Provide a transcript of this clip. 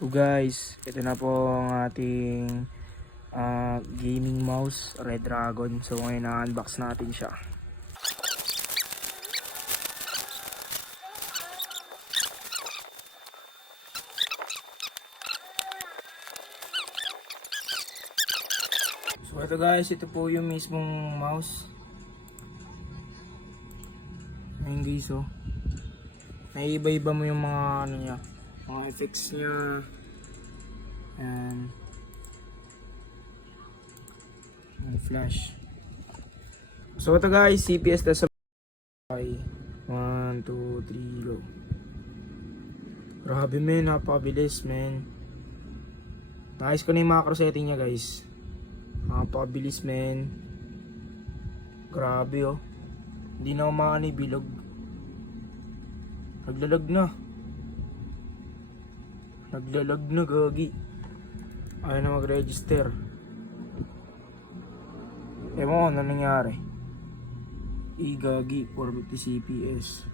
So guys, ito na po ang ating gaming mouse, Red Dragon. So ngayon na-unbox natin siya. So ito guys, ito po yung mismong mouse. Ayun guys, oh. Naiiba-iba mo yung mga ano niya, mga effects niya. And flash. So ito guys, CPS test. 1, 2, 3, go. Grabe men, napakabilis men. Naayos ko na yung macro setting niya guys. Napakabilis men. Grabe oh. Hindi na umaano yung bilog. Naglalag na. Naglalag na gagi. Ayaw na mag-register. Ewan ko ano nangyari. Gagi 450 CPS.